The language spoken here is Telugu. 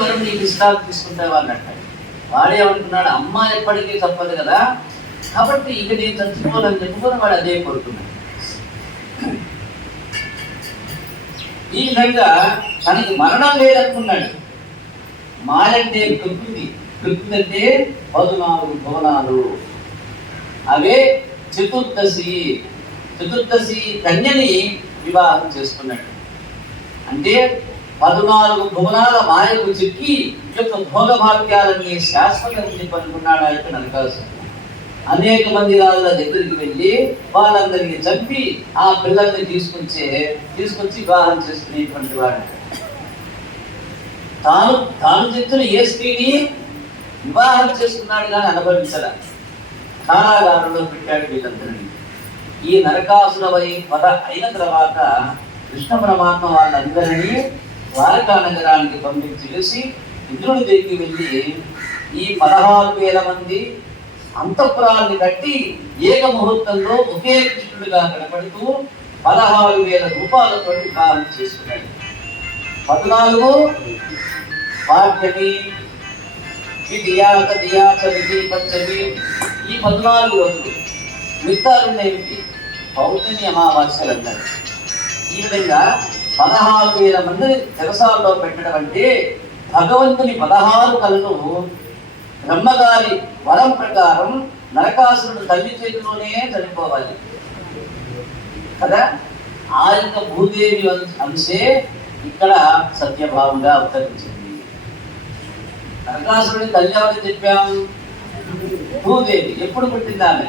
వరం నీకు ఇష్టాలు తీసుకుంటావా అన్నట్టు. వాడే అనుకున్నాడు అమ్మ ఎప్పటికీ తప్పదు కదా, కాబట్టి ఇక నేను చచ్చిపోవాలని చెప్పుకొని వాడు అదే కోరుకున్నాడు. ఈ విధంగా తనకి మరణం లేదనుకున్నాడు. మాయంటే ప్రకృతి, ప్రకృతి అంటే 14 భువనాలు. అవే చతుర్దశి కన్యని వివాహం చేసుకున్నాడు. అంటే 14 భువనాల మాయకు చిక్కి యొక్క భోగ భాగ్యాలన్నీ శాశ్వతం చెప్పనుకున్నాడు అయితే నరకాసురుడు. అనేక మంది రాజుల దగ్గరికి వెళ్ళి వాళ్ళందరినీ చంపి ఆ పిల్లల్ని తీసుకొచ్చి వివాహం చేసుకునేటువంటి వాడు. తాను చెప్తున్న ఏ స్త్రీని వివాహం చేసుకున్నాడు కానీ అనుభవించడా, కారాగారంలో పెట్టాడు వీళ్ళందరినీ. ఈ నరకాసుర వధ అయిన తర్వాత కృష్ణ పరమాత్మ వాళ్ళందరినీ ద్వారకా నగరానికి పంపించి వేసి ఇంద్రుడి దగ్గరికి వెళ్ళి ఈ 16,000 మంది అంతఃపురాన్ని కట్టి ఏక ముహూర్తంలో ఒకే కృష్ణుడిగా కనపడుతూ 16,000 రూపాయలతో వివాహం చేసుకున్నాడు. 14 పాఠ్యమి పంచమి ఈ 14 రోజులు. మిగతాలున్నవి పౌర్ణమి అమావాస్యలు అన్నారు. ఈ విధంగా 16,000 మందిని చెరసాల్లో పెట్టడం అంటే భగవంతుని 16 కళలు బ్రహ్మగారి వరం ప్రకారం నరకాసురుడు తల్లి చేతిలోనే చనిపోవాలి కదా. ఆ యొక్క భూదేవి అంశే ఇక్కడ సత్యభావంగా అవతరించింది. నరకాసురుడి తల్లి ఎవరికి చెప్పాం? భూదేవి. ఎప్పుడు పుట్టింది ఆమె?